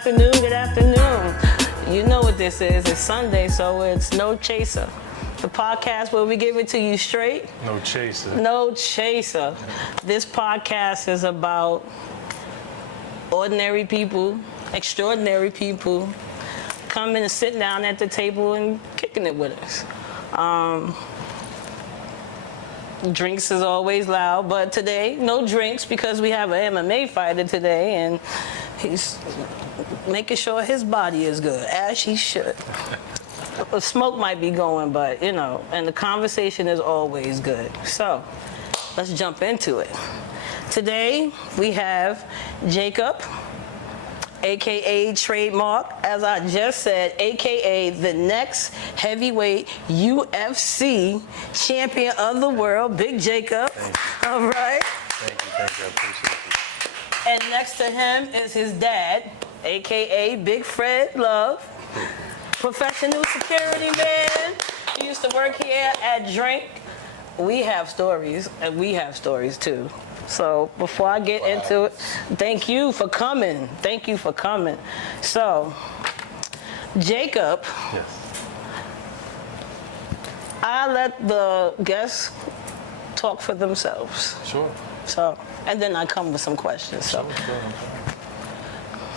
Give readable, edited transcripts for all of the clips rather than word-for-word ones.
afternoon, good afternoon. You know what this is. It's Sunday, so it's No Chaser. The podcast where we give it to you straight. No chaser. No chaser. This podcast is about ordinary people, extraordinary people, coming and sitting down at the table and kicking it with us. Drinks is always loud, but today, no drinks because we have an MMA fighter today, and he's making sure his body is good, as he should. The smoke might be going, but, you know, and the conversation is always good. So, let's jump into it. Today, we have Jacob, AKA Trademark, as I just said, AKA the next heavyweight UFC champion of the world, Big Jacob. All right. Thank you, I appreciate it. And next to him is his dad, AKA Big Fred Love, professional security man. He used to work here at Drink. We have stories, and we have stories too. So before I get into it, thank you for coming. Thank you for coming. So, Jacob, Yes. I let the guests talk for themselves. Sure. So, and then I come with some questions. So,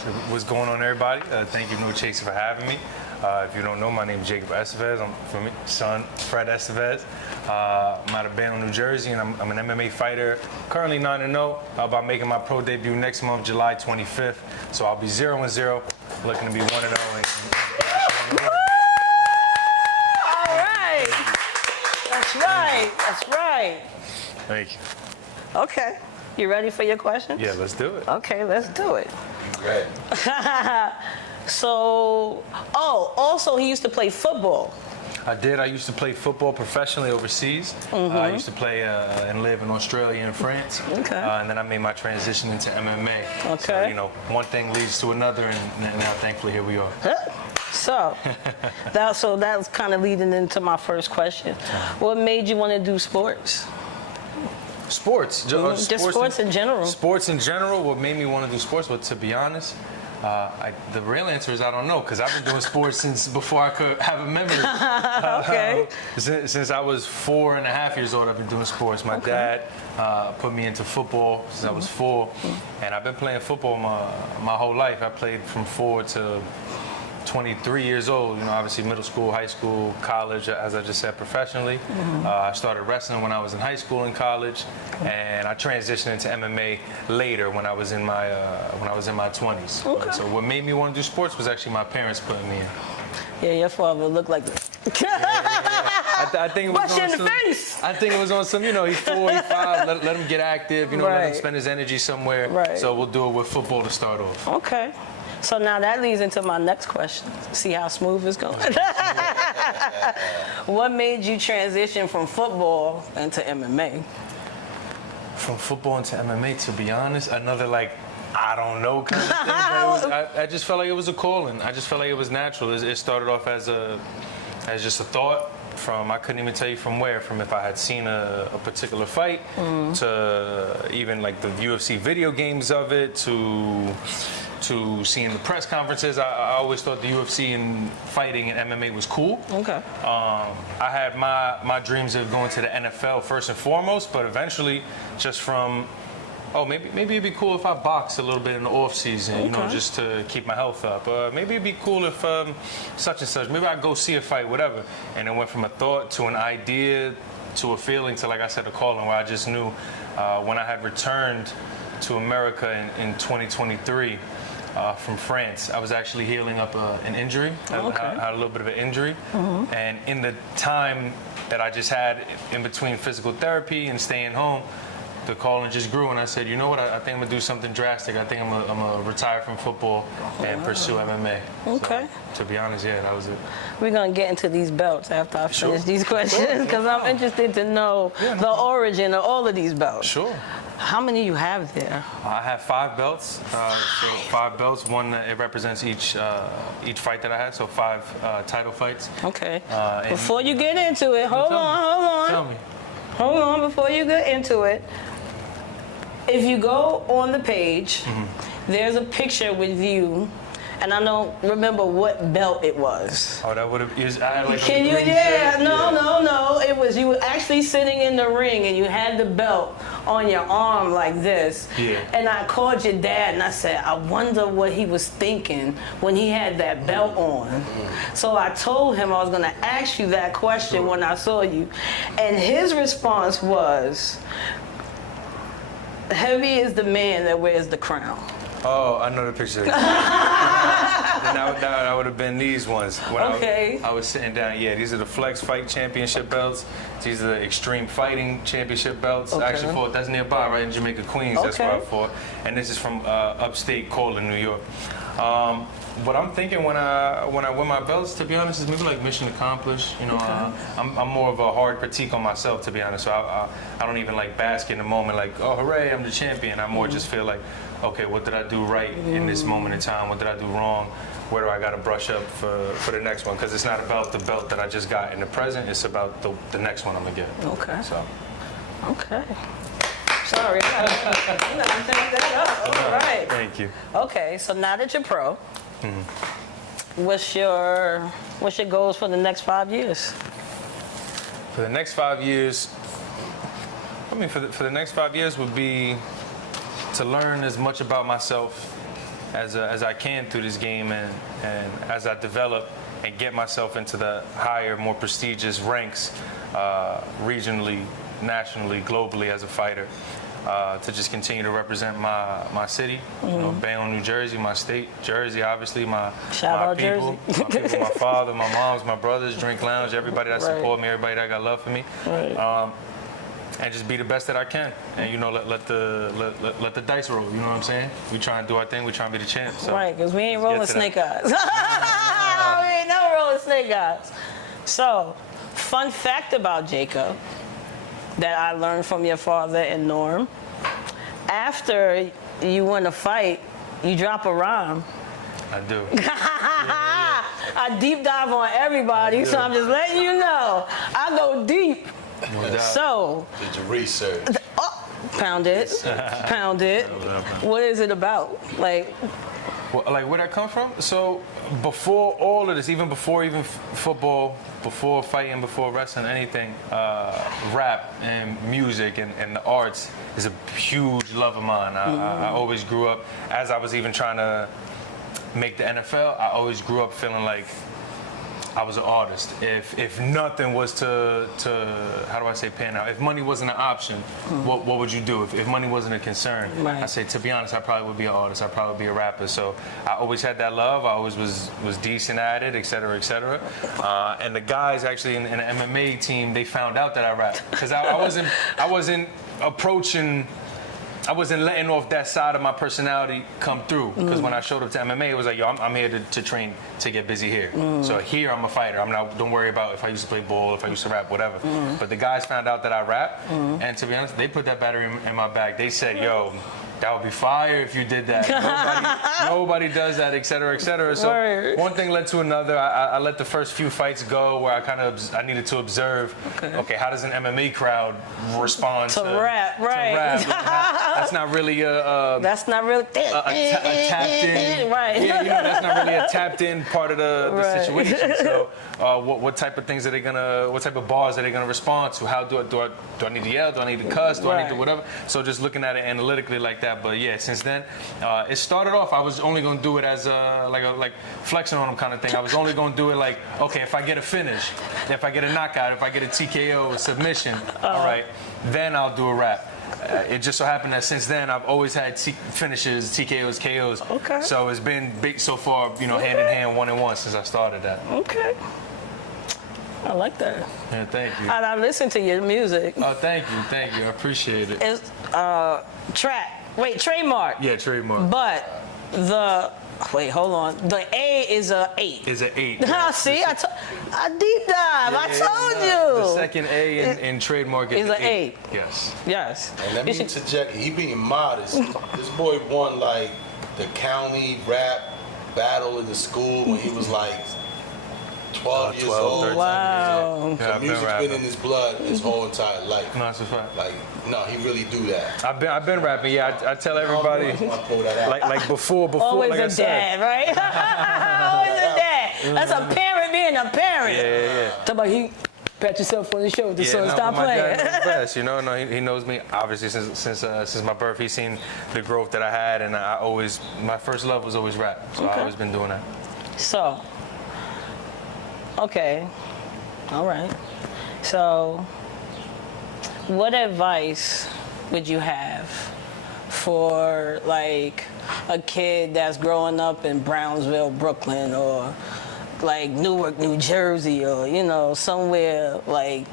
So what's going on, everybody? Thank you, No Chaser, for having me. If you don't know, my name is Jacob Estevez. I'm from son, Fred Estevez. I'm out of Bayonne, New Jersey, and I'm an MMA fighter. Currently 9-0. About making my pro debut next month, July 25th. So I'll be 0-0, looking to be 1-0. all right. That's right. That's right. Thank you. Okay. You ready for your question? Yeah, let's do it. Okay, let's do it. Great. So, also he used to play football. I did. I used to play football professionally overseas. I used to play and live in Australia and France. Okay. And then I made my transition into MMA. Okay. So, you know, one thing leads to another, and now thankfully here we are. So, that's kind of leading into my first question. What made you want to do sports? Sports. Just sports in general. Sports in general. What made me want to do sports? Well, to be honest, the real answer is I don't know, because I've been doing sports since before I could have a memory. Okay. Since I was 4.5 years old, I've been doing sports. My dad put me into football since I was 4, and I've been playing football my whole life. I played from 4 to 23 years old, you know, obviously middle school, high school, college, as I just said, professionally. I started wrestling when I was in high school and college, and I transitioned into MMA later when I was in my 20s. Okay. So what made me want to do sports was actually my parents putting me in. Yeah, your father looked like this. I think it was Bust you on in the some, face. I think it was on some, you know, he's 4, he's 5, let him get active, you know, let him Right. spend his energy somewhere. Right. So we'll do it with football to start off. Okay. So now that leads into my next question. See how smooth it's going? What made you transition from football into MMA? From football into MMA, to be honest, another I don't know kind of thing. But I just felt like it was a calling. I just felt like it was natural. It started off as just a thought. I couldn't even tell you from where. From if I had seen a particular fight, to even like the UFC video games of it, to seeing the press conferences. I always thought the UFC and fighting and MMA was cool. Okay. I had my dreams of going to the NFL first and foremost, but eventually just from, maybe it'd be cool if I boxed a little bit in the off season, you know, just to keep my health up. Maybe it'd be cool if such and such, maybe I'd go see a fight, whatever. And it went from a thought to an idea to a feeling to, like I said, a calling, where I just knew when I had returned to America in 2023, from France. I was actually healing up an injury. I had a little bit of an injury. And in the time that I just had in between physical therapy and staying home, the calling just grew, and I said, you know what, I think I'm going to do something drastic. I think I'm going to retire from football and pursue MMA. Okay. So, to be honest, yeah, that was it. We're going to get into these belts after I finish these questions, because I'm interested to know the origin of all of these belts. Sure. How many you have there? I have 5 belts. So 5 belts. One, it represents each fight that I had. So 5 title fights. Okay. Before you get into it, hold on. Tell me. Hold on, before you get into it. If you go on the page, there's a picture with you and I don't remember what belt it was. Oh, that would have. I had like Can a you? green Yeah, shirt. no. It was you were actually sitting in the ring and you had the belt on your arm like this. Yeah. And I called your dad and I said, I wonder what he was thinking when he had that belt on. So I told him I was gonna ask you that question when I saw you, and his response was, "Heavy is the man that wears the crown." Oh, I know the picture. Then that would have been these ones. When Okay. I was sitting down. Yeah, these are the Flex Fight Championship belts. These are the Extreme Fighting Championship belts. Okay. I actually fought. That's nearby, right in Jamaica, Queens. That's where I Okay. fought. And this is from upstate Cortland, New York. What I'm thinking when I win my belts, to be honest, is maybe like mission accomplished. You know, I'm more of a hard critique on myself, to be honest. So I don't even like bask in the moment, like, oh, hooray, I'm the champion. I more just feel like, okay, what did I do right in this moment in time? What did I do wrong? Where do I got to brush up for the next one? Because it's not about the belt that I just got in the present. It's about the next one I'm gonna get. Okay. So. Okay. Sorry, I gotta take that up. All right. Thank you. Okay, so now that you're pro, what's your goals for the next 5 years? For the next 5 years, I mean, for the next 5 years would be to learn as much about myself as I can through this game, and as I develop and get myself into the higher, more prestigious ranks, regionally, nationally, globally as a fighter, to just continue to represent my city, you know, Bayonne, New Jersey, my state, Jersey, obviously, my people, my father, my moms, my brothers, Drink Lounge, everybody that support me, everybody that got love for me. Right. And just be the best that I can, and you know, let the dice roll. You know what I'm saying? We try and do our thing. We try and be the champ. So. Right, because we ain't rolling snake eyes. We ain't never rolling snake eyes. So, fun fact about Jacob that I learned from your father and Norm: after you win a fight, you drop a rhyme. I do. I deep dive on everybody, so I'm just letting you know. I go deep. So, did your research? Pound it. What is it about? Like, well, like where that come from? So before all of this, even before football, before fighting, before wrestling, anything, rap and music and the arts is a huge love of mine. I always grew up, as I was even trying to make the NFL, I always grew up feeling like I was an artist. If nothing was to how do I say pan out? If money wasn't an option, what would you do? If money wasn't a concern, Right. I say, to be honest, I probably would be an artist. I'd probably be a rapper. So I always had that love. I always was decent at it, et cetera, et cetera. And the guys actually in the MMA team, they found out that I rap, because I wasn't approaching. I wasn't letting off that side of my personality come through, because when I showed up to MMA, it was like, yo, I'm here to train, to get busy here. So here I'm a fighter. I'm not. Don't worry about if I used to play ball, if I used to rap, whatever. But the guys found out that I rap, and to be honest, they put that battery in my back. They said, yo, that would be fire if you did that. Nobody does that, et cetera, et cetera. So one thing led to another. I let the first few fights go where I needed to observe, okay, how does an MMA crowd respond to rap, right? To rap? That's not really that's not really a tapped in, right? Yeah, you know, that's not really a tapped in part of the situation. So, what type of things are they gonna? What type of bars are they gonna respond to? How do I need to yell? Do I need to cuss? Do I need to whatever? So just looking at it analytically like that. But yeah, since then, it started off. I was only gonna do it as like flexing on them kind of thing. I was only gonna do it like, okay, if I get a finish, if I get a knockout, if I get a TKO, a submission, all right, then I'll do a rap. It just so happened that since then I've always had finishes, TKOs, KOs. Okay. So it's been big so far, you know, hand in hand, 1-on-1 since I started that. Okay. I like that. Yeah, thank you. And I listen to your music. Oh, thank you. I appreciate it. It's trademark. Yeah, trademark. But hold on. The A is a 8. Is an 8. Yeah. See, I deep dive. I told you. The second A in trademark is an 8. Yes. And let me interject. He being modest. This boy won like the county rap battle in the school when he was like 12 years 12, old. 13 Wow. years. Yeah, So I've been music's been in rapping. his blood his whole entire life. No, that's a fact. Like, no, he really do that. I've been rapping. Yeah, I tell everybody. I pull that out. Like before, Always like I a said. dad, right? Always a dad. That's a parent being a parent. Yeah. Talk about he pat yourself on the shoulder, Yeah, so no, stop but my playing. dad is the best, you know. No, he knows me obviously since my birth. He's seen the growth that I had, and my first love was always rap. So I've always been doing that. So, okay, all right. So, what advice would you have for like a kid that's growing up in Brownsville, Brooklyn, or like Newark, New Jersey, or somewhere like?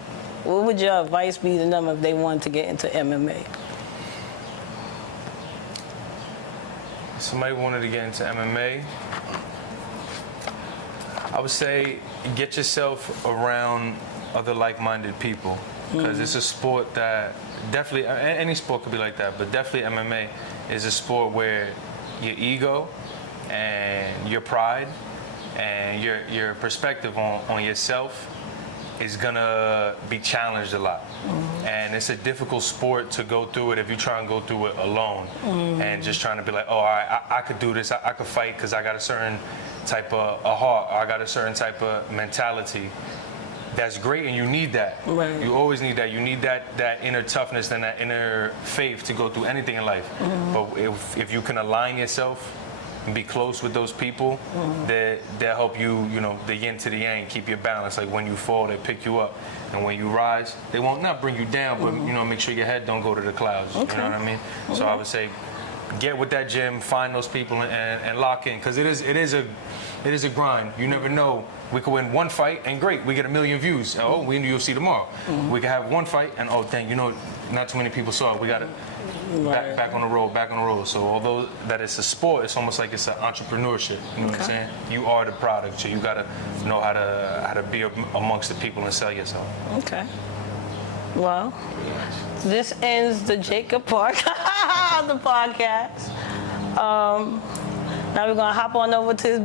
What would your advice be to them if they wanted to get into MMA? Somebody wanted to get into MMA. I would say get yourself around other like-minded people, because it's a sport that definitely, any sport could be like that, but definitely MMA is a sport where your ego and your pride and your perspective on yourself is gonna be challenged a lot. And it's a difficult sport to go through it if you try and go through it alone and just trying to be like, oh, all right, I could do this, I could fight because I got a certain type of a heart, or I got a certain type of mentality. That's great, and you need that. Right. You always need that. You need that inner toughness and that inner faith to go through anything in life. But if you can align yourself and be close with those people, they'll help you, the yin to the yang, keep your balance. Like when you fall, they pick you up. And when you rise, they won't not bring you down, but make sure your head don't go to the clouds. Okay. You know what I mean? So I would say get with that gym, find those people and lock in, because it is a grind. You never know. We could win one fight and great, we get 1 million views. Oh, we in the UFC tomorrow. We could have one fight and oh dang, not too many people saw it. We got it. Back on the road. So although that it's a sport, it's almost like it's an entrepreneurship. You know what I'm saying? You are the product, so you gotta know how to be amongst the people and sell yourself. Okay. Well, this ends the Jacob part of the podcast. Now we're gonna hop on over to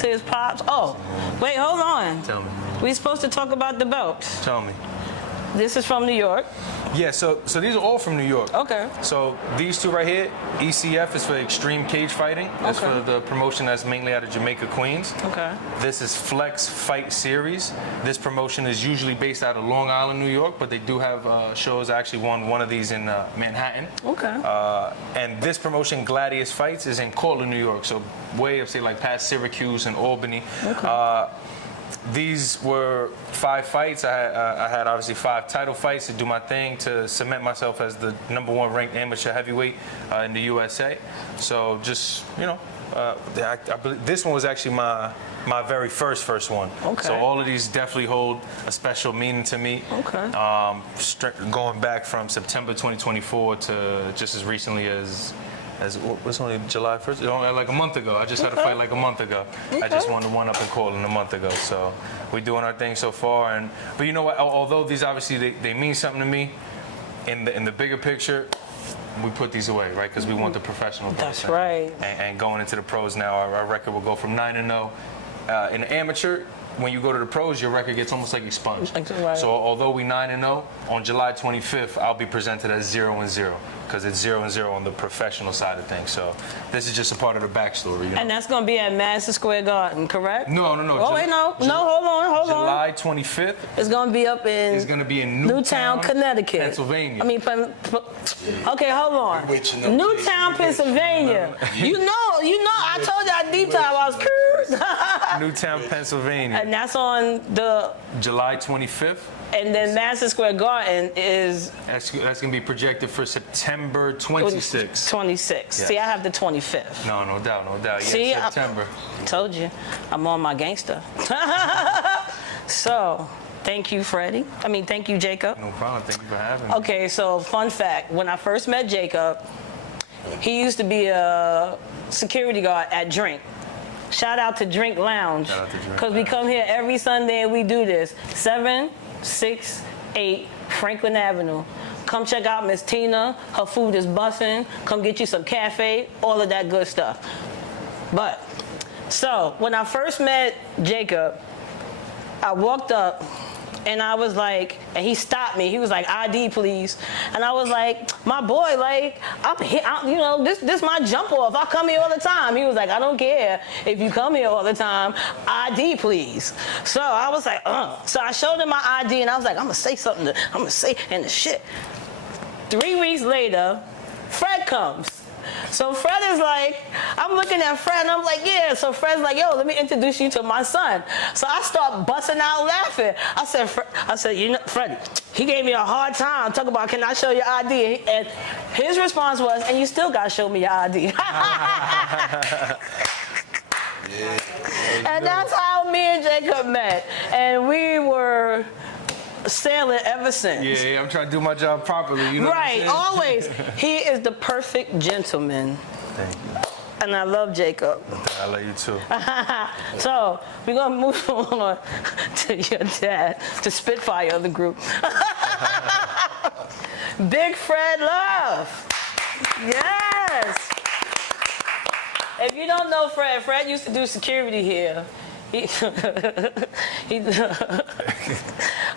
his pops. Oh, wait, hold on. Tell me. We're supposed to talk about the belts. Tell me. This is from New York. Yeah, so these are all from New York. Okay. So these two right here, ECF is for Extreme Cage Fighting. That's Okay. for the promotion that's mainly out of Jamaica, Queens. Okay. This is Flex Fight Series. This promotion is usually based out of Long Island, New York, but they do have shows. I actually won one of these in Manhattan. Okay. And this promotion, Gladius Fights, is in Cortland, New York. So way up, say, like past Syracuse and Albany. Okay. These were 5 fights. I had obviously 5 title fights to do my thing to cement myself as the #1 ranked amateur heavyweight in the USA. So just, I believe this one was actually my very first one. Okay. So all of these definitely hold a special meaning to me. Okay. Going back from September 2024 to just as recently as what's only July 1st? Only like a month ago. I just had a fight like a month ago. I just won the one up in Cortland a month ago. So we're doing our thing so far. But you know what? Although these obviously they mean something to me, in the bigger picture, we put these away, right? Because we want the professional. That's person. right. And going into the pros now, our record will go from 9-0. In the amateur, when you go to the pros, your record gets almost like expunged. Right. So although we 9-0, on July 25th, I'll be presented as 0-0. Because it's 0-0 on the professional side of things. So this is just a part of the backstory. And that's going to be at Madison Square Garden, correct? No. Oh, wait, no, hold on. July 25th. It's going to be up in... It's going to be in Newtown, Connecticut. Pennsylvania. Okay, hold on. Newtown, Newtown, Pennsylvania. You know, I told you I deep dive. I was curious. Newtown, Pennsylvania. And that's on the... July 25th. And then Madison Square Garden is... That's going to be projected for September 26th. 26th. Yes. See, I have the 25th. No doubt. Yeah, See, September. Told you, I'm on my gangster. So, thank you, Freddie. Thank you, Jacob. No problem. Thank you for having me. Okay, so fun fact, when I first met Jacob, he used to be a security guard at Drink. Shout out to Drink Lounge. Shout out to Drink Because we come here every Sunday and we do this. 768 Franklin Avenue. Come check out Miss Tina. Her food is bussin'. Come get you some cafe, all of that good stuff. So when I first met Jacob, I walked up and I was like, and he stopped me. He was like, ID, please. And I was like, my boy, like, I'm here, you know, this my jump off. I come here all the time. He was like, I don't care if you come here all the time. ID, please. So I was like, So I showed him my ID and I was like, I'm gonna say something. I'm gonna say, and the shit. 3 weeks later, Fred comes. So Fred is like, I'm looking at Fred and I'm like, yeah. So Fred's like, yo, let me introduce you to my son. So I start busting out laughing. I said, you know, Fred, he gave me a hard time. Talk about, can I show your ID? And his response was, and you still gotta show me your ID. And that's how me and Jacob met. And we were sailing ever since. Yeah, I'm trying to do my job properly. You know right, what I'm always. He is the perfect gentleman. Thank you. And I love Jacob. I love you too. So we're gonna move on to your dad, the Spitfire of the group. Big Fred Love. Yes. If you don't know Fred, Fred used to do security here.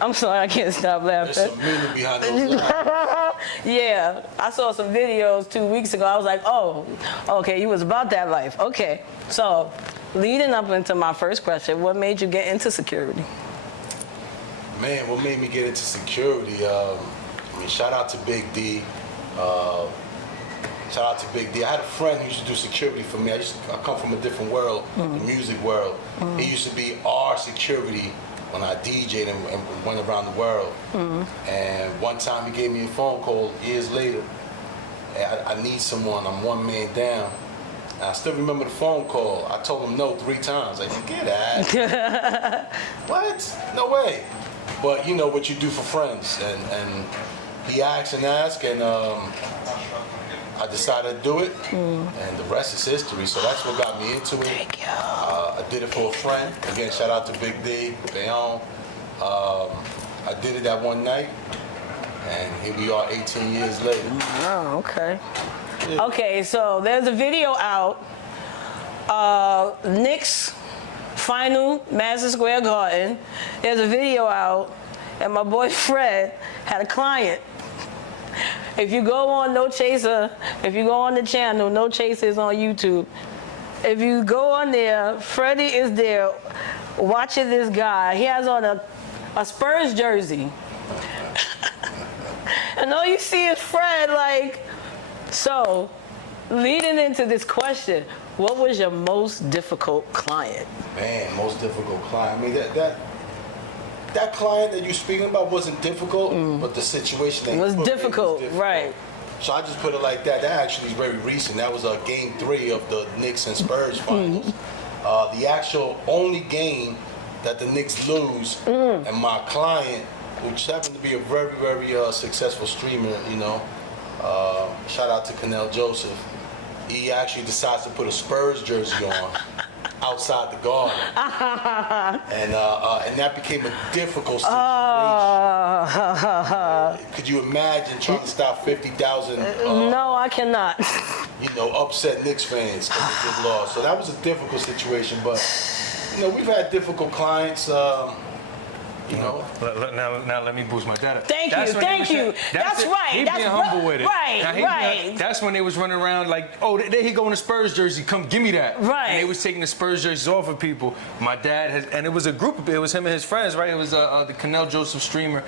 I'm sorry, I can't stop laughing. There's some meaning behind those lines. Yeah, I saw some videos 2 weeks ago. I was like, oh, okay, you was about that life. Okay, so leading up into my first question, what made you get into security? Man, what made me get into security? I mean, shout out to Big D. Shout out to Big D. I had a friend who used to do security for me. I come from a different world, the music world. He used to be our security when I DJ'd and went around the world. And one time he gave me a phone call years later. And I need someone, I'm one man down. And I still remember the phone call. I told him no 3 times. Like, forget that. What? No way. But you know what you do for friends. And he asked and asked, and I decided to do it, and the rest is history. So that's what got me into it. Thank you. I did it for a friend. Again, shout out to Big D, Bayonne. I did it that one night, and here we are 18 years later. Oh, okay. Yeah. Okay, so there's a video out. Knicks final, Madison Square Garden. There's a video out, and my boy Fred had a client. If you go on No Chaser, if you go on the channel, No Chaser is on YouTube. If you go on there, Freddie is there watching this guy. He has on a Spurs jersey. And all you see is Fred, like, so leading into this question, what was your most difficult client? Man, most difficult client. I mean, that client that you're speaking about wasn't difficult, but the situation that It was he put me in difficult, right. So I just put it like that. That actually is very recent. That was game 3 of the Knicks and Spurs finals. The actual only game that the Knicks lose, and my client, which happened to be a very, very successful streamer, you know, shout out to Canel Joseph. He actually decides to put a Spurs jersey on outside the garden, and that became a difficult situation. Could you imagine trying to stop 50,000? No, I cannot. You know, upset Knicks fans because they just lost. So that was a difficult situation. But you know, we've had difficult clients. You know. Now let me boost my data. Thank you. That's right. He That's being humble with it. Right. That's when they was running around like, oh, there he go in a Spurs jersey. Come, give me that. Right. And they was taking the Spurs jerseys off of people. My dad has, and it was a group. It was him and his friends, right? It was the Canel Joseph streamer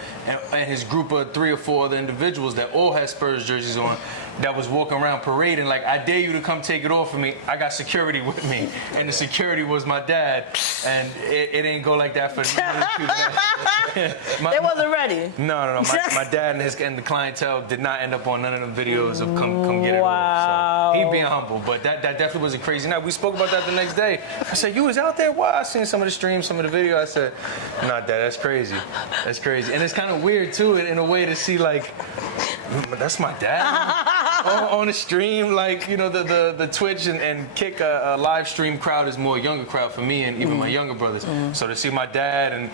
and his group of 3 or 4 other individuals that all had Spurs jerseys on. That was walking around parading like, I dare you to come take it off of me. I got security with me, and the security was my dad, and it didn't go like that for none of the people. They wasn't ready. No. My dad and the clientele did not end up on none of them videos of come get it off. So he being humble, but that definitely was a crazy night. We spoke about that the next day. I said, you was out there? Why? I seen some of the streams, some of the video. I said, nah, Dad, that's crazy. That's crazy. And it's kind of weird too, in a way, to see like, that's my dad on the stream. Like, you know, the Twitch and Kick a live stream crowd is more younger crowd for me and even my younger brothers. So to see my dad, and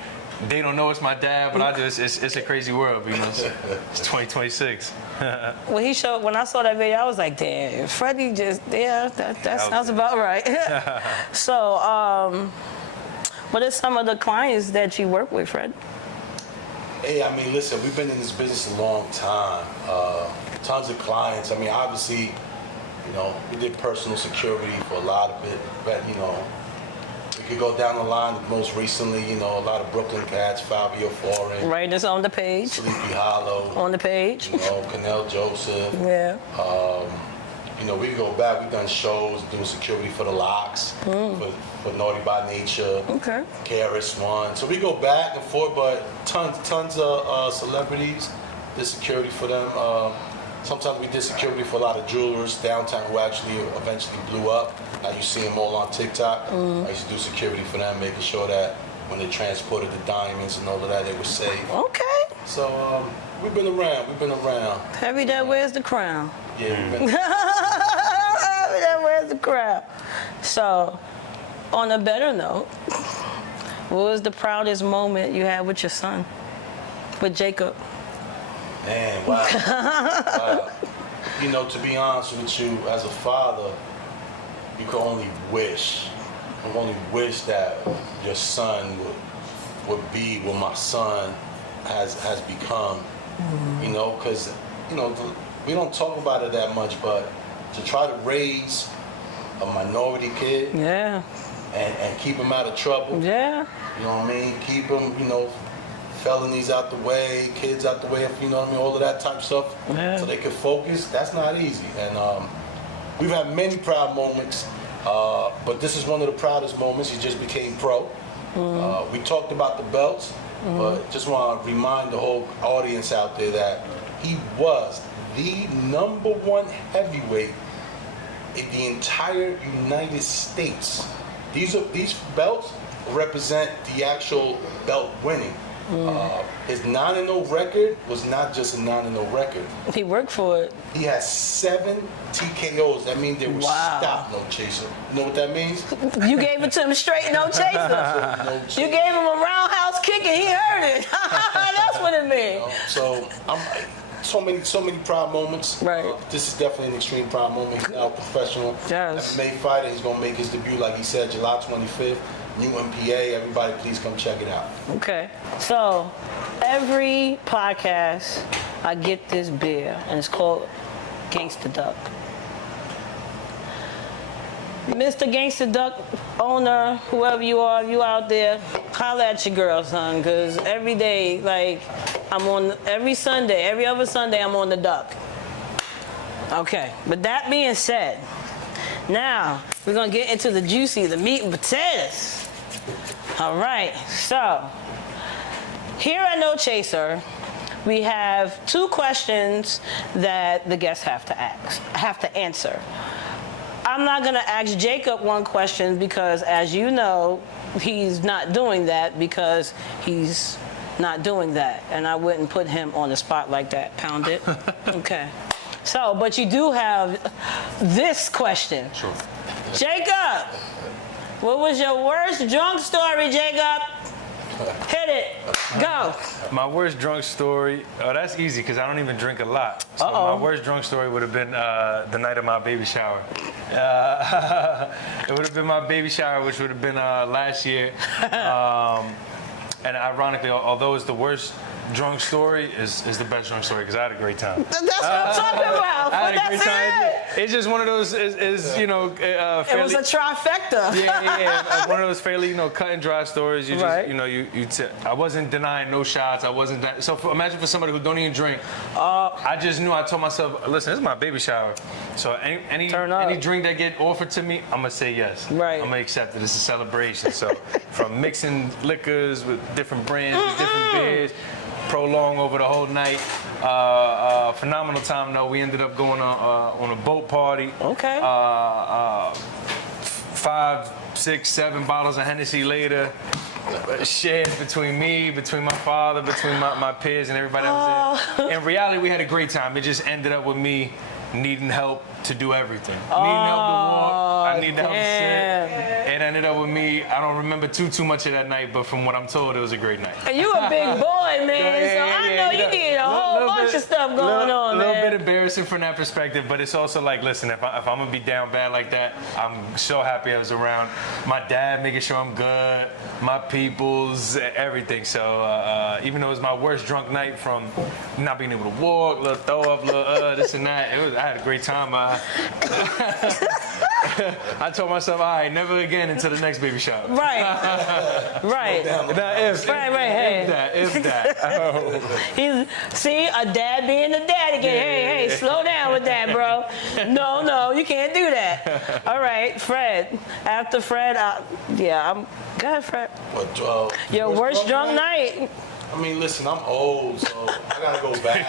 they don't know it's my dad, but it's a crazy world, you know. It's 2026. When I saw that video, I was like, damn, Freddie that sounds about right. So, What are some of the clients that you work with, Fred? Hey, I mean, listen, we've been in this business a long time. Tons of clients. I mean, obviously, you know, we did personal security for a lot of it, but, you know, we could go down the line. Most recently, you know, a lot of Brooklyn cats, Fabio Foreign, Right, it's on the page. Sleepy Hollow, On the page. you know, Canel Joseph. Yeah. You know, we go back. We've done shows doing security for the Locks, for Naughty by Nature, Okay. KRS-One. So we go back and forth, but tons of celebrities did security for them. Sometimes we did security for a lot of jewelers downtown who actually eventually blew up. Now you see them all on TikTok. I used to do security for them, making sure that when they transported the diamonds and all of that, they were safe. Okay. So we've been around. Heavy that wears the crown. Yeah, we've been. Heavy that wears the crown. So, on a better note, what was the proudest moment you had with your son, with Jacob? Man, wow. You know, to be honest with you, as a father, you can only wish. You can only wish that your son would be what my son has become. You know, because, you know, we don't talk about it that much, but to try to raise a minority kid Yeah. and keep him out of trouble, Yeah. you know what I mean? Keep him, you know, felonies out the way, kids out the way, you know what I mean? All of that type of stuff. Yeah. So they can focus. That's not easy. And we've had many proud moments, but this is one of the proudest moments. He just became pro. We talked about the belts, but just want to remind the whole audience out there that he was the #1 heavyweight in the entire United States. These belts represent the actual belt winning. His 9-0 record was not just a 9-0 record. He worked for it. He has 7 TKOs. That means they were Wow. stopped, no chaser. You know what that means? You gave it to him straight, no chaser. No chaser. You gave him a roundhouse kick and he heard it. That's what it means. So I'm so many proud moments. Right. This is definitely an extreme proud moment. He's now a professional Yes. MMA fighter. He's gonna make his debut, like he said, July 25th. New MPA. Everybody, please come check it out. Okay. So, every podcast, I get this beer, and it's called Gangsta Duck. Mr. Gangsta Duck owner, whoever you are, you out there, holla at your girl, son, because every day, like, every Sunday, every other Sunday, I'm on the duck. Okay. But that being said, now, we're going to get into the meat and potatoes. All right, so here at No Chaser, we have 2 questions that the guests have to answer. I'm not gonna ask Jacob 1 question because, as you know, he's not doing that because he's not doing that, and I wouldn't put him on the spot like that. Pound it. Okay. So, but you do have this question. Sure. Jacob, what was your worst drunk story, Jacob? Hit it. Go. My worst drunk story, that's easy because I don't even drink a lot. So my worst drunk story would have been the night of my baby shower. It would have been my baby shower, which would have been last year. And ironically, although it's the worst drunk story, is the best drunk story because I had a great time. That's what I'm talking about. I had a great That's time. it. It's just one of those, you know, It was a trifecta. yeah. One of those fairly, you know, cut and dry stories. You just, Right. you know, I wasn't denying no shots. I wasn't that. So imagine for somebody who don't even drink. I just knew. I told myself, listen, this is my baby shower. So any drink that get offered to me, I'm gonna say yes. Right. I'm gonna accept it. It's a celebration. So from mixing liquors with different brands, with different beers, prolong over the whole night. Phenomenal time though. We ended up going on a boat party. Okay. 5, 6, 7 bottles of Hennessy later, shared between me, between my father, between my peers and everybody that was there. In reality, we had a great time. It just ended up with me needing help to do everything. Needing help to walk. I needed help to sit. It ended up with me. I don't remember too much of that night, but from what I'm told, it was a great night. You a big boy, man. So I know you need a whole bunch of stuff going on, A little man. bit embarrassing from that perspective, but it's also like, listen, if I'm gonna be down bad like that, I'm so happy I was around my dad, making sure I'm good, my peoples, everything. So even though it was my worst drunk night from not being able to walk, little throw up, little this and that, I had a great time. I told myself, all right, never again until the next baby shower. Right. Right. If that. Oh. See, a dad being a dad again. Hey, slow down with that, bro. No, you can't do that. All right, Fred. After Fred, go ahead, Fred. Your worst drunk night. I mean, listen, I'm old, so I gotta go back.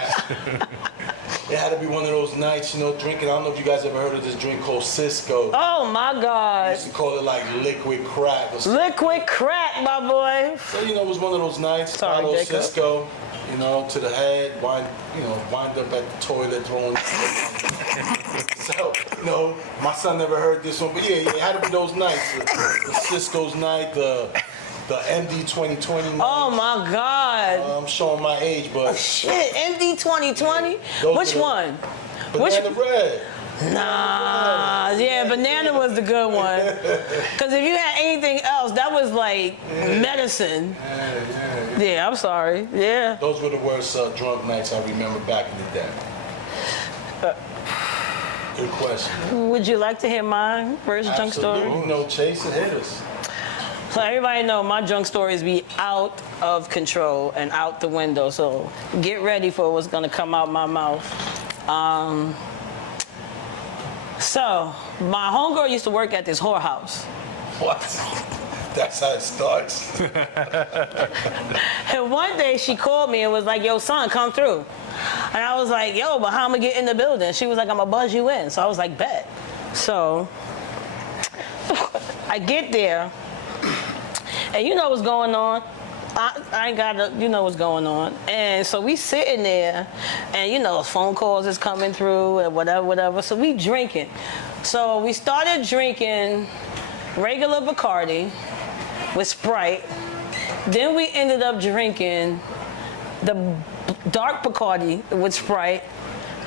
It had to be one of those nights, drinking. I don't know if you guys ever heard of this drink called Cisco. Oh my God. Used to call it like liquid crack. Or something. Liquid crack, my boy. So it was one of those nights. Sorry, Follow Jacob. Cisco, to the head, wind up at the toilet throwing. So, my son never heard this one, but yeah, it had to be those nights. The Cisco's night, the MD 2020 night. Oh my God. I'm showing my age, but Shit, MD 2020? Which one? Banana Red. Nah, yeah, banana was the good one. Because if you had anything else, that was like medicine. Yeah, I'm sorry. Yeah. Those were the worst drunk nights I remember back in the day. Good question. Would you like to hear my first drunk story? Absolutely. Chase and hit us. So everybody know my drunk stories be out of control and out the window. So get ready for what's gonna come out my mouth. So my homegirl used to work at this whorehouse. What? That's how it starts. And one day she called me and was like, yo, son, come through. And I was like, yo, but how am I get in the building? She was like, I'm gonna buzz you in. So I was like, bet. So I get there, and you know what's going on. I ain't gotta, you know what's going on. And so we sitting there, and phone calls is coming through and whatever. So we drinking. So we started drinking regular Bacardi with Sprite. Then we ended up drinking the dark Bacardi with Sprite.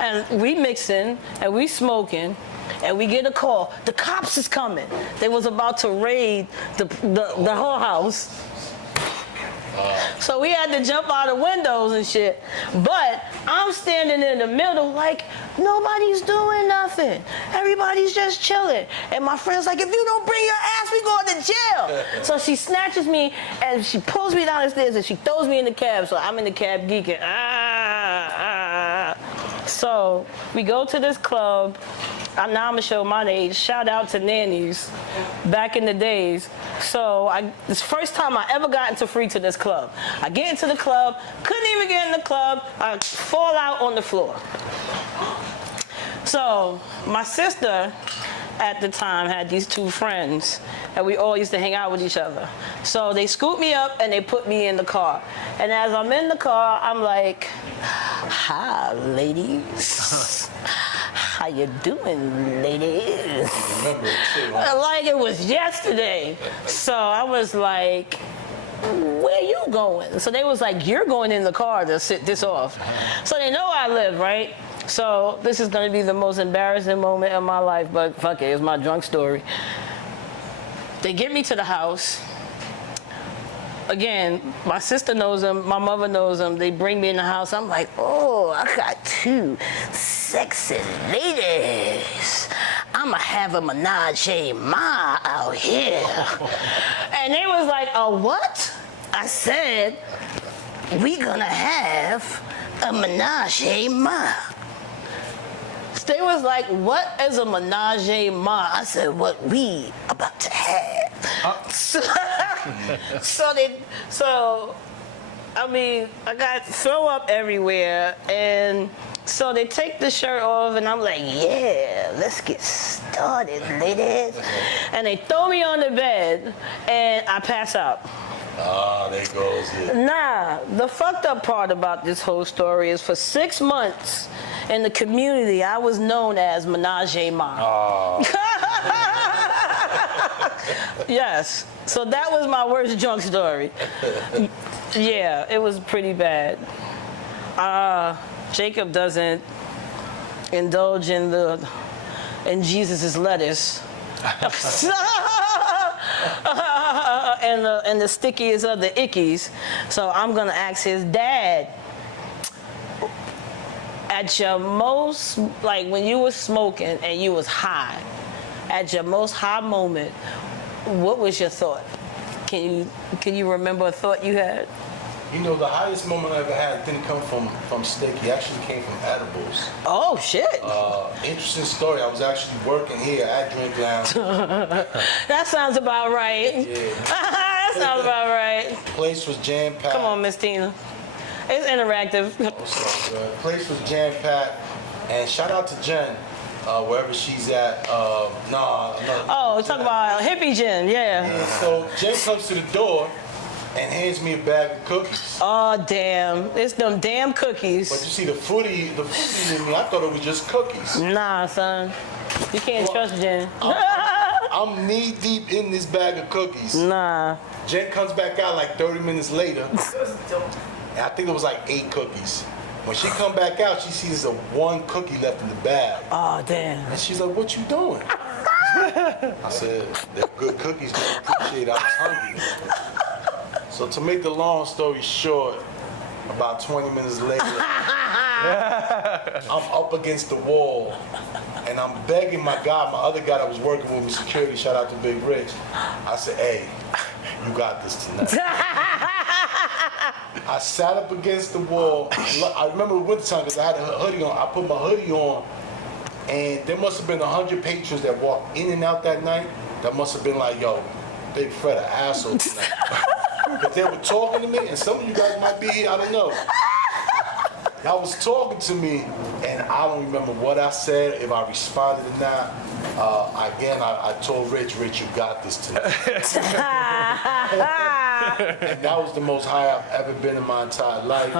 And we mixing and we smoking. And we get a call. The cops is coming. They was about to raid the whole house. So we had to jump out of windows and shit. But I'm standing in the middle like, nobody's doing nothing. Everybody's just chilling. And my friend's like, if you don't bring your ass, we going to jail. So she snatches me and she pulls me down the stairs and she throws me in the cab. So I'm in the cab geeking. So we go to this club. Now I'm gonna show my age. Shout out to nannies back in the days. So this first time I ever got into free to this club. I get into the club, couldn't even get in the club. I fall out on the floor. So my sister at the time had these two friends, and we all used to hang out with each other. So they scooped me up and they put me in the car. And as I'm in the car, I'm like, hi, ladies. How you doing, ladies? Remember it too, huh? Like it was yesterday. So I was like, where you going? So they was like, you're going in the car to sit this off. So they know I live, right? So this is gonna be the most embarrassing moment of my life, but fuck it, it's my drunk story. They get me to the house. Again, my sister knows them, my mother knows them. They bring me in the house. I'm like, oh, I got two sexy ladies. I'ma have a menage a ma out here. And they was like, a what? I said, we gonna have a menage a ma. They was like, what is a menage a ma? I said, what we about to have. I got throw up everywhere, and so they take the shirt off, and I'm like, yeah, let's get started, ladies. And they throw me on the bed, and I pass out. There goes it. Nah, the fucked up part about this whole story is for 6 months in the community, I was known as Menage a Ma. Yes, so that was my worst drunk story. Yeah, it was pretty bad. Jacob doesn't indulge in Jesus' lettuce. and the stickiest of the ickies. So I'm gonna ask his dad. At your most, like when you was smoking and you was high, at your most high moment, what was your thought? Can you remember a thought you had? You know, the highest moment I ever had didn't come from sticky. It actually came from edibles. Oh, shit. Interesting story. I was actually working here at Drink Lounge. That sounds about right. Yeah. That sounds about right. Place was jam-packed. Come on, Miss Tina. It's interactive. Place was jam-packed. And shout out to Jen, wherever she's at. Oh, talk about hippie Jen, yeah. And so Jen comes to the door and hands me a bag of cookies. Oh, damn. It's them damn cookies. But you see, the fruity in me, I thought it was just cookies. Nah, son. You can't trust Jen. I'm knee deep in this bag of cookies. Nah. Jen comes back out like 30 minutes later. And I think it was like 8 cookies. When she come back out, she sees a 1 cookie left in the bag. Oh, damn. And she's like, "What you doing?" I said, "They're good cookies. I appreciate it. I was hungry." So to make the long story short, about 20 minutes later, I'm up against the wall, and I'm begging my other guy that was working with me, security, shout out to Big Rich. I said, "Hey, you got this tonight." I sat up against the wall. I remember the wintertime because I had a hoodie on. I put my hoodie on, and there must have been 100 patrons that walked in and out that night. That must have been like, "Yo, Big Fred, an asshole tonight." Because they were talking to me, and some of you guys might be here, I don't know. Y'all was talking to me, and I don't remember what I said, if I responded or not. I told Rich, you got this tonight. And that was the most high I've ever been in my entire life.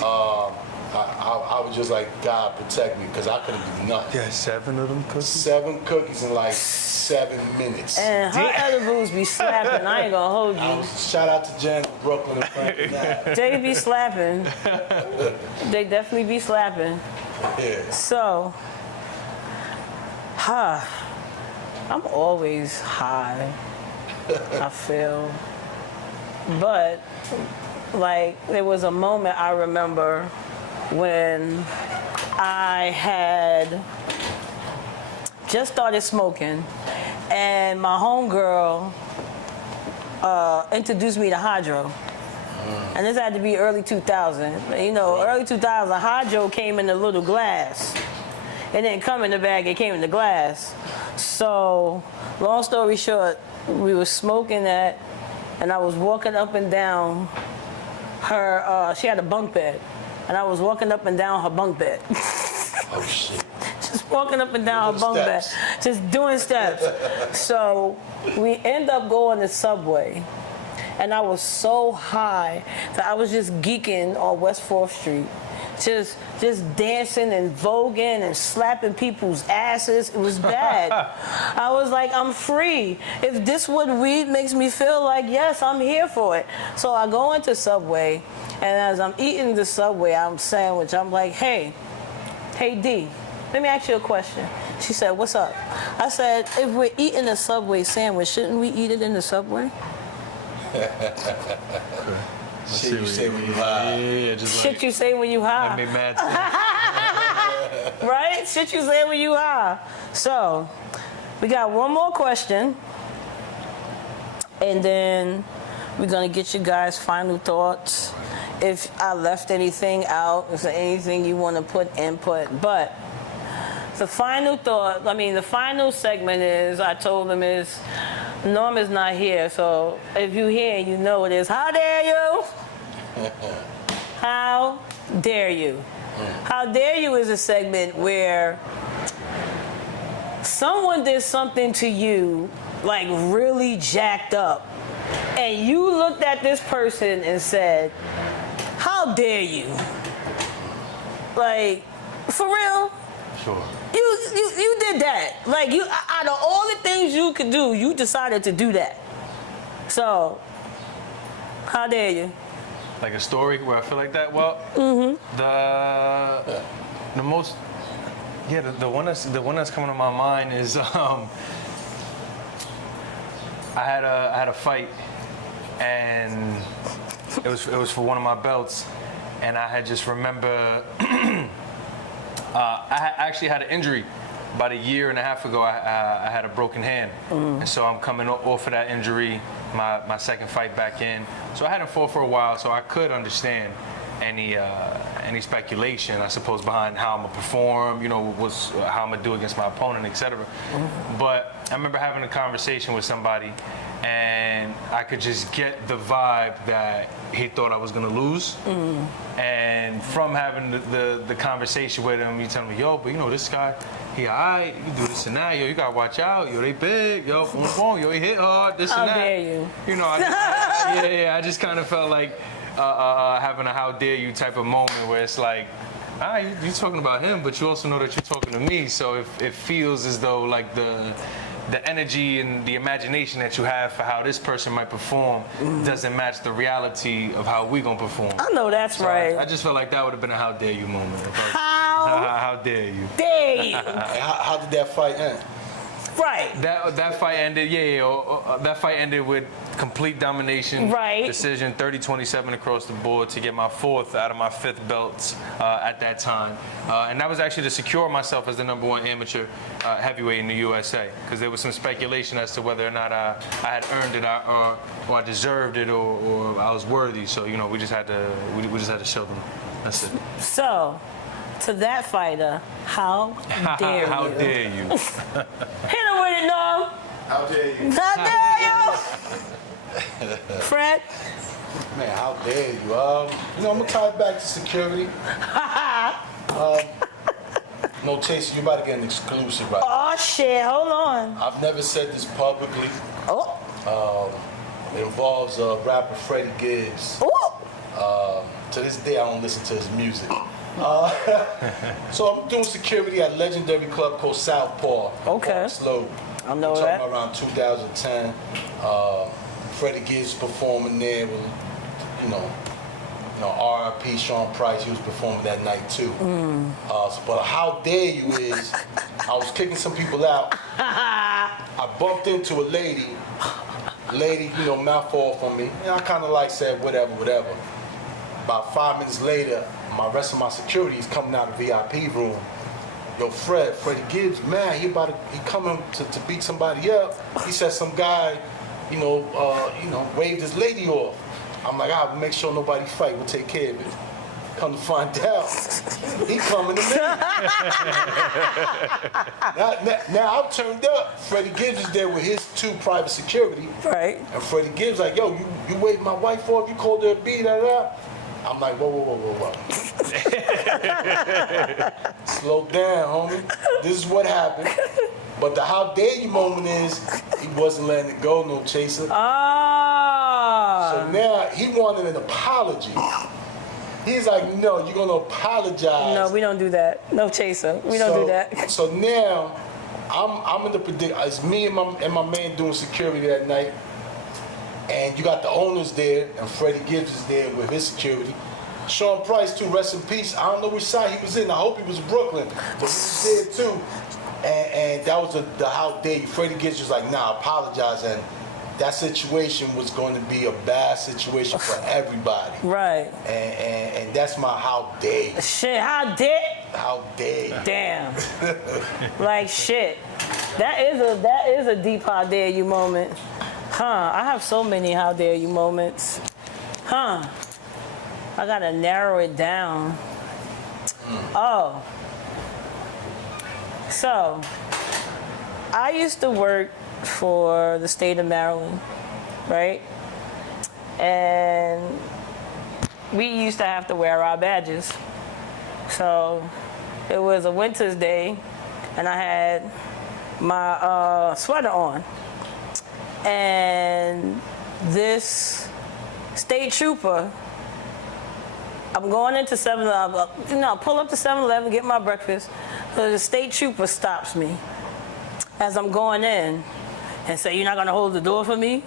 I was just like, God protect me, because I couldn't do nothing. Yeah, 7 of them cookies? 7 cookies in like 7 minutes. And her edibles be slapping. I ain't gonna hold you. Shout out to Jen from Brooklyn and Franklin. They be slapping. They definitely be slapping. Yeah. So, I'm always high, I feel. But, like, there was a moment I remember when I had just started smoking, and my homegirl introduced me to hydro. And this had to be early 2000. You know, early 2000, hydro came in a little glass. It didn't come in the bag, it came in the glass. So, long story short, we were smoking that, and I was walking up and down her, she had a bunk bed, and I was walking up and down her bunk bed. Oh, shit. Just walking up and down her bunk bed, just doing steps. So we end up going to Subway, and I was so high that I was just geeking on West 4th Street. Just dancing and voguing and slapping people's asses. It was bad. I was like, I'm free. If this what weed makes me feel like, yes, I'm here for it. So I go into Subway, and as I'm eating the Subway, sandwich, I'm like, hey D, let me ask you a question. She said, what's up? I said, if we're eating a Subway sandwich, shouldn't we eat it in the Subway? Shit you say when you high. Yeah, just Shit like, you say when you high. I made mad Right? Shit you say when you high. So, we got one more question. And then we're going to get you guys final thoughts. If I left anything out, if there's anything you want to put input. But the final thought, the final segment is, I told them is, Norm is not here, so if you hear, you know it is. How dare you? How dare you? How dare you is a segment where someone did something to you, like really jacked up, and you looked at this person and said, how dare you? Like, for real? Sure. You did that. Like, you, out of all the things you could do, you decided to do that. So, how dare you? like a story where I feel like that. Well, the most, the one that's coming to my mind is I had a fight, and it was for one of my belts, and I had just remember I actually had an injury. About a year and a half ago, I had a broken hand, and so I'm coming off of that injury, my second fight back in. So I hadn't fought for a while, so I could understand any speculation, I suppose, behind how I'm gonna perform, how I'm gonna do against my opponent, etc. But I remember having a conversation with somebody, and I could just get the vibe that he thought I was gonna lose. And from having the conversation with him, he telling me, yo, but this guy, he alright, you do this and that, yo, you gotta watch out, yo, they big, yo, boom, yo, he hit hard, this and that. How dare you? I just kind of felt like having a how dare you type of moment where it's like, you're talking about him, but you also know that you're talking to me, so it feels as though like the energy and the imagination that you have for how this person might perform doesn't match the reality of how we gonna perform. I know that's right. I just felt like that would have been a how dare you moment. How dare you? dare you? How did that fight end? Right. That fight ended, that fight ended with complete domination. Right. Decision, 30-27 across the board to get my 4th out of my 5th belts at that time. And that was actually to secure myself as the #1 amateur heavyweight in the USA, because there was some speculation as to whether or not I had earned it or I deserved it or I was worthy. So we just had to show them. That's it. So, to that fighter, how dare you? How dare you? Hit him with it, no. How dare you? How dare you? Fred? Man, how dare you? I'm gonna tie it back to security. No, Chasur, you about to get an exclusive right Oh shit, hold on. I've never said this publicly. Oh. It involves rapper Freddie Gibbs. Oh. To this day, I don't listen to his music. So I'm doing security at a legendary club called Southpaw. Okay. Slow. I know I'm that. talking around 2010. Freddie Gibbs performing there with, R.I.P. Sean Price. He was performing that night too. But how dare you is, I was kicking some people out. I bumped into a lady. Lady, mouth off on me. And I kind of said whatever. About 5 minutes later, my rest of my security is coming out of the VIP room. Yo, Freddie Gibbs, man, he coming to beat somebody up. He said some guy, waved his lady off. I'm like, I'll make sure nobody fight. We'll take care of it. Come to find out, he coming to me. now I'm turned up. Freddie Gibbs is there with his 2 private security. Right. And Freddie Gibbs like, yo, you waved my wife off. You called her a B, da. I'm like, whoa. Slow down, homie. This is what happened. But the how dare you moment is, he wasn't letting it go, no chaser. So now he wanted an apology. He's like, no, you're gonna apologize. No, we don't do that. No chaser. We don't do that. So now, I'm in the predicament. It's me and my man doing security that night. And you got the owners there, and Freddie Gibbs is there with his security. Sean Price, too, rest in peace. I don't know which side he was in. I hope he was Brooklyn, but he was there too. And that was the how dare you. Freddie Gibbs was like, nah, apologize. And that situation was going to be a bad situation for everybody. Right. And that's my how dare you. Shit, how dare? How dare you. Damn. Like shit. That is a deep how dare you moment. I have so many how dare you moments. I gotta narrow it down. Oh. So, I used to work for the state of Maryland, right? And we used to have to wear our badges. So, it was a winter's day, and I had my sweater on. And this state trooper, I'm going into 7-Eleven, pull up to 7-Eleven, get my breakfast. So the state trooper stops me as I'm going in and say, you're not gonna hold the door for me?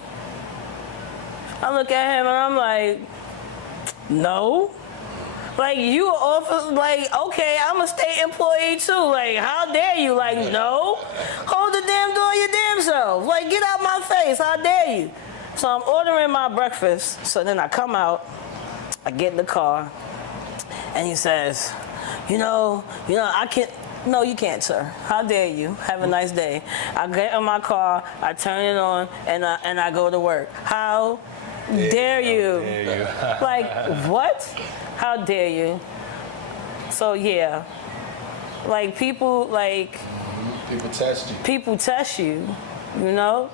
I look at him and I'm like, No. Like, you offer, like, okay, I'm a state employee too. Like, how dare you? Like, no. Hold the damn door your damn self. Like, get out my face. How dare you? So I'm ordering my breakfast. So then I come out, I get in the car, and he says, you know, I can't. No, you can't, sir. How dare you? Have a nice day. I get in my car, I turn it on, and I go to work. How dare you? Like, what? How dare you? So yeah, like people test you. People test you, you know,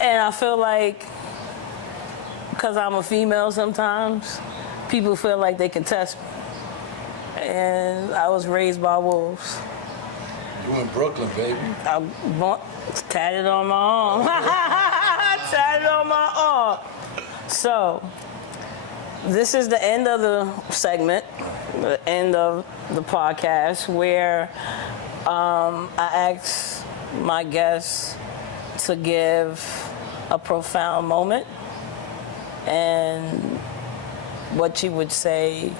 and I feel like because I'm a female, sometimes people feel like they can test me. And I was raised by wolves. You in Brooklyn, baby. I tatted on my arm. Tatted on my arm. So, this is the end of the segment, the end of the podcast, where I asked my guests to give a profound moment and what you would say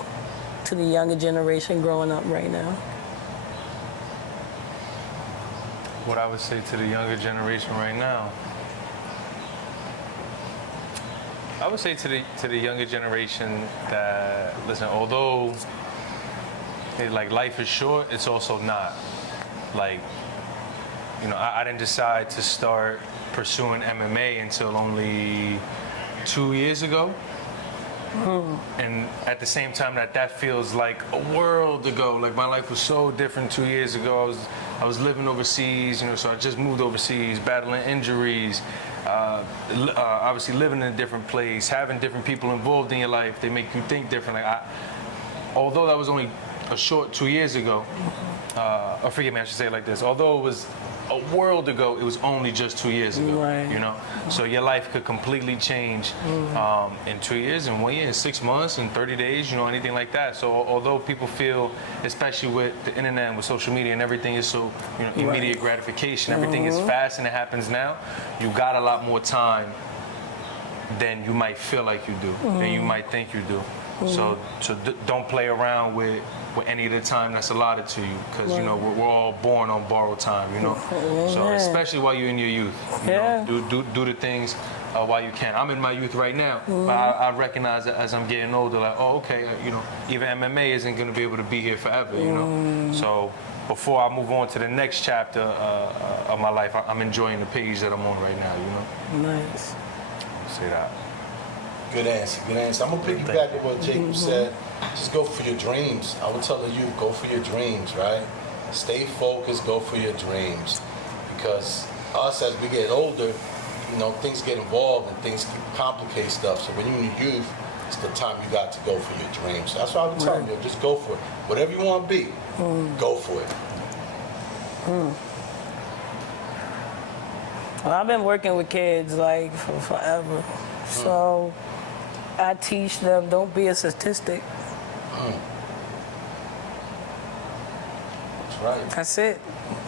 to the younger generation growing up right now. What I would say to the younger generation right now, I would say to the younger generation that, listen, although like life is short, it's also not. Like, you know, I didn't decide to start pursuing MMA until only 2 years ago. And at the same time that feels like a world ago. Like, my life was so different 2 years ago. I was living overseas, you know, so I just moved overseas, battling injuries, obviously living in a different place, having different people involved in your life. They make you think differently. Although that was only a short 2 years ago, or forgive me, I should say it like this. Although it was a world ago, it was only just 2 years ago, right. You know? So your life could completely change in 2 years, in 1 year, in 6 months, in 30 days, you know, anything like that. So although people feel, especially with the internet and with social media and everything is so, you know, immediate gratification, everything is fast and it happens now, you got a lot more time than you might feel like you do, than you might think you do. So don't play around with any of the time that's allotted to you, because you know we're all born on borrowed time, you know. So especially while you're in your youth, you know, do the things while you can. I'm in my youth right now, but I recognize that as I'm getting older, like, oh, okay, you know, even MMA isn't going to be able to be here forever, you know. So before I move on to the next chapter of my life, I'm enjoying the page that I'm on right now, you know. Nice. Say that. Good answer, good answer. I'm gonna piggyback on what Jacob said. Just go for your dreams. I would tell the youth, go for your dreams, right? Stay focused, go for your dreams. Because us, as we get older, you know, things get involved and things complicate stuff. So when you're in your youth, it's the time you got to go for your dreams. That's what I would tell you, just go for it. Whatever you want to be, go for it. Well, I've been working with kids like for forever. So I teach them, don't be a statistic. That's right. That's it.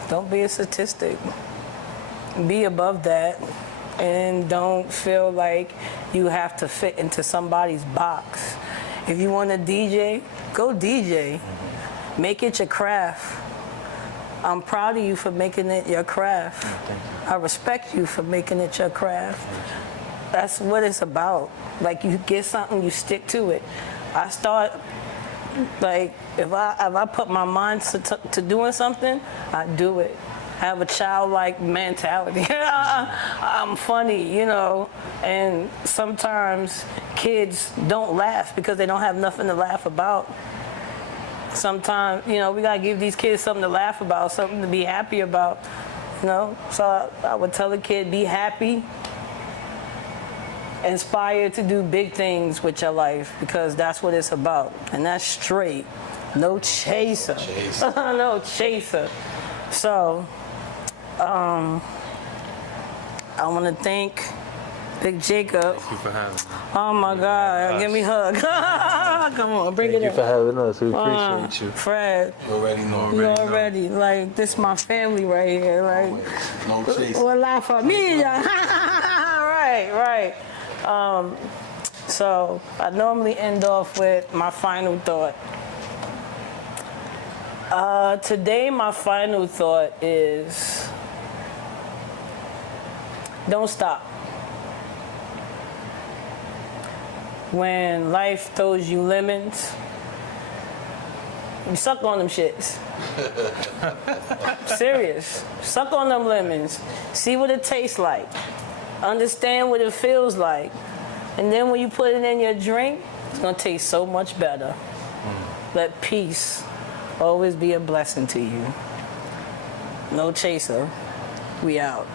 Don't be a statistic. Be above that, and don't feel like you have to fit into somebody's box. If you want to DJ, go DJ. Make it your craft. I'm proud of you for making it your craft. I respect you for making it your craft. That's what it's about. Like, you get something, you stick to it. I start, like, if I put my mind to doing something, I do it. I have a childlike mentality. I'm funny, you know, and sometimes kids don't laugh because they don't have nothing to laugh about. Sometimes, you know, we gotta give these kids something to laugh about, something to be happy about, you know. So I would tell a kid, be happy. Inspired to do big things with your life, because that's what it's about. And that's straight. No chaser. No chaser. So, I want to thank Big Jacob. Thank you for having me. Oh my God, give me a hug. Come on, bring it up. Thank you for having us. We appreciate you. Fred. You already know. You already, like, this is my family right here. Like, No chase. well, la familia. Right. So I normally end off with my final thought. Today, my final thought is don't stop. When life throws you lemons, you suck on them shits. Serious. Suck on them lemons. See what it tastes like. Understand what it feels like. And then when you put it in your drink, it's gonna taste so much better. Let peace always be a blessing to you. No chaser. We out.